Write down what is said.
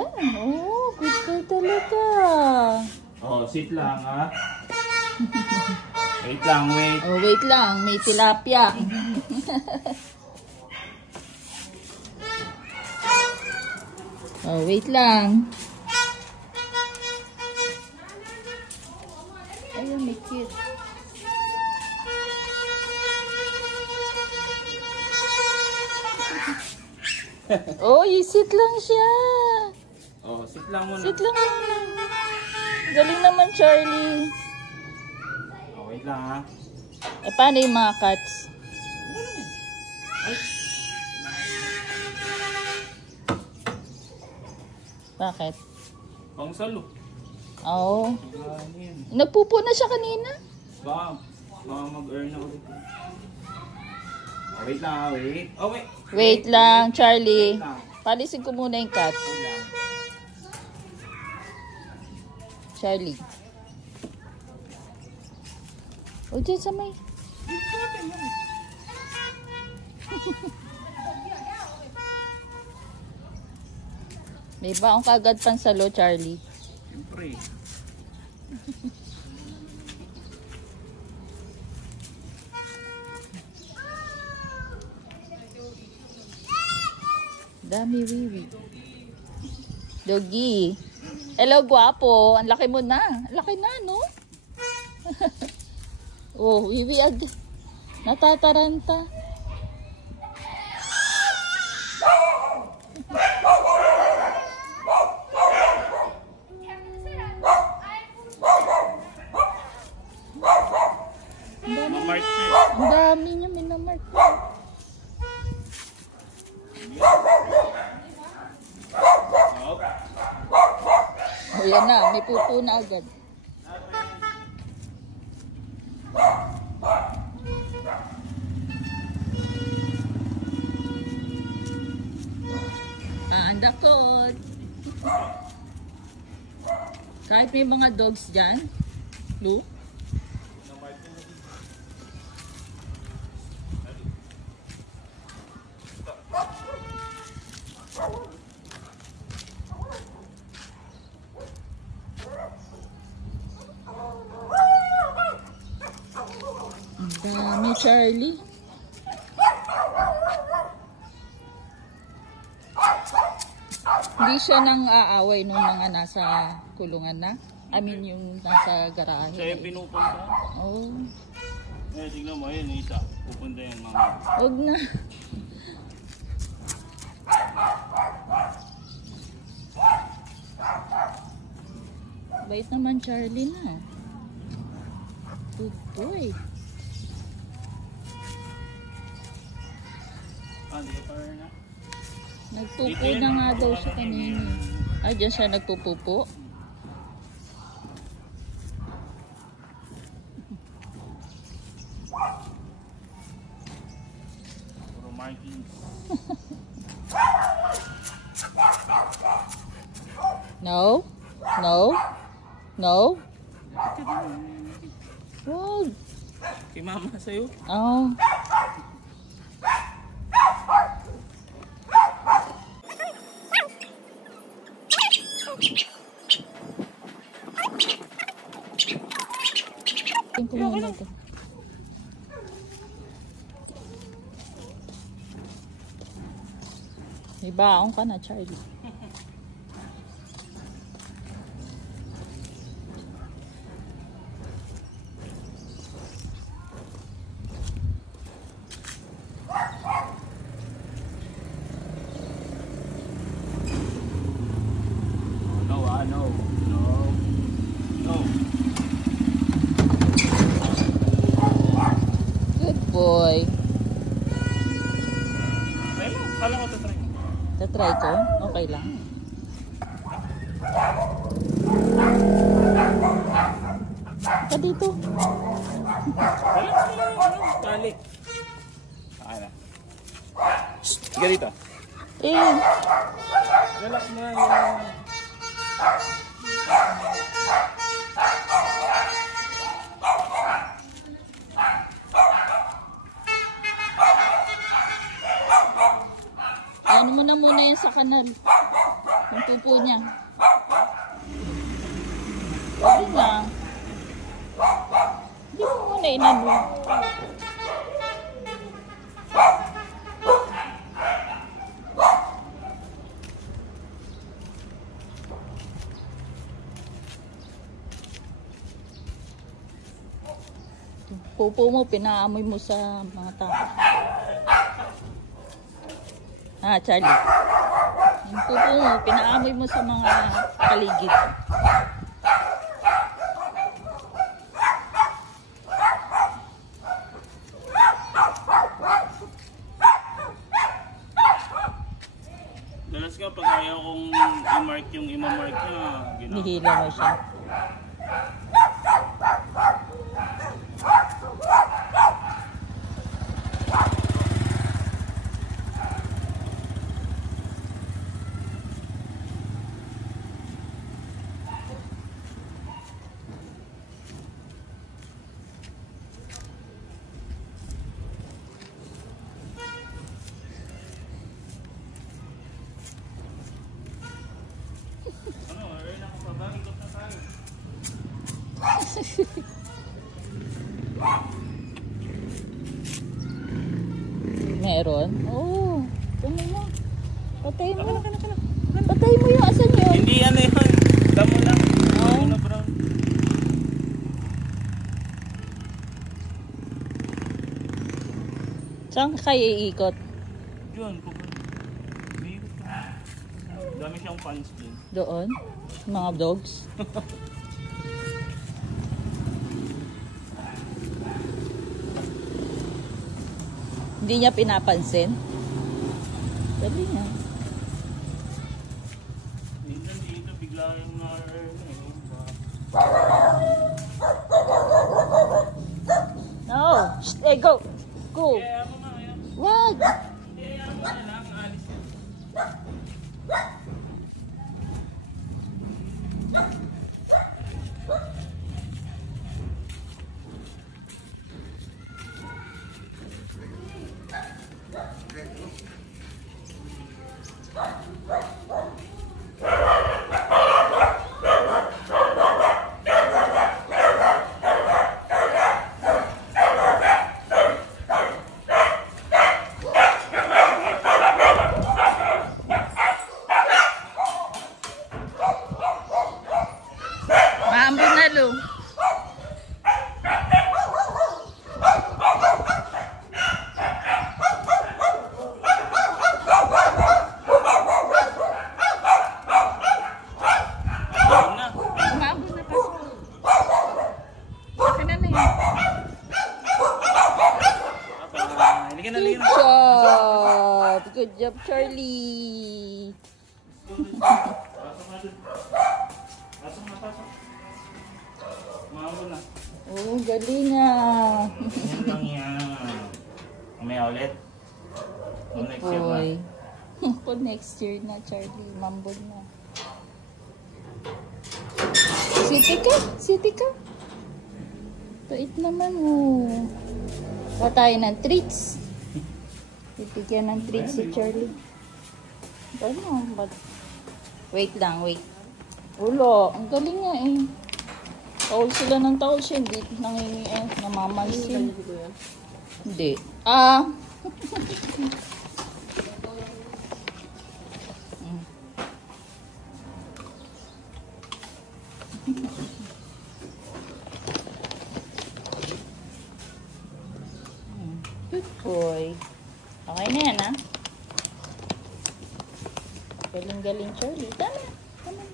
yan. Oh, good girl talaga. Oh, sit lang ha. Wait lang, wait. Oh, wait lang. May tilapia. Oh, wait lang. Ayun, may cute. Oh, sit lang siya. Oh, sit lang muna. Sit lang muna. Galing naman, Charlie. Oh, wait lang ha. Eh, paano yung mga cats? Ay. Bakit? Pang salo. Oo. Ano yan? Nagpupo na siya kanina. Baka mag-earn ako dito. Oh, wait lang ha, wait. Oh, wait. Wait lang, Charlie. Wait lang. Palisin ko muna yung cat. Wait lang. Charlie. O, dyan sa may. May baong kagad pansalo, Charlie. Siyempre. Dami wiwi. Doggy. Hello, guwapo. Ang laki mo na. Ang laki na, no? Oh, wiwi agad. Natataranta. Mark siya. Ang dami niya, minamark. O yan na, may pupo na agad. Ang dakot. Kahit may mga dogs dyan, Lu. Ang dami, Charlie. Hindi siya nang aaway nung mga nasa kulungan na. I mean, yung nasa garahe. Siya yung pinupunta. Oh. Eh, tignan mo, yun, isa. Pupunta yan, mama. Huwag na. Bait naman, Charlie na. Good boy. Di ka pa na? Nagpupo na nga daw siya kanina. Ay, dyan siya nagpupupo. Puro markings. No? No? No? Wag. Kay mama sa'yo. Oh. May baong ka na, Charlie. No. Good boy. Ayun, kala ko tatry. Tatry ko? Okay lang. Ka dito. Kali. Ano? Sige dito. Eh. Relax mo yan. Ano mo na muna yan sa kanal. Yung pupo niya. Sabi nga. Hindi mo muna inano. Pupo mo, pinaamoy mo sa mga tao. Ah, Charlie. Yung pupo mo, pinaamoy mo sa mga paligid. Dalas ka, pag ayaw kong i-mark yung ima-mark niya, Nihila mo siya. Ano, earn ako pa ba? Ikot na tayo. Meron? Oo. Tumay mo. Patay mo. Patay mo yung asan yun. Hindi ano yun. Damo lang. Oh. Ano brown. Saan kayo iikot? Yun, may ikot ka. Dami siyang fans din. Doon? Mga dogs? Hindi niya pinapansin? Sabi niya. Minsan dito bigla yung No! Shh, eh, go! Go! kaya mo nga, kaya mo. Wag! Kaya mo na lang, alis yan. Maambon na, Lu. Ayun na. Maambon na pa. Akin na na yun. Halika na, Good halika na. job! Good job, Charlie! Pasok na dun. Pasok na, pasok. Maambo na. Oh, galing ah. Yan lang yan. Mamaya ulit. O next year na. Boy. Po next year na, Charlie. Mambon na. City ka? City ka? Tait naman oh. Kuha tayo ng treats. Titigyan ng treats si Charlie. Ano? But... Wait lang, wait. Ulo, ang galing nga eh. Taol sila ng taol siya, hindi nangingi eh, namamansin. Hindi. Ah! Good boy. Okay na yan, ha? Galing-galing, Charlie. Tama. Tama.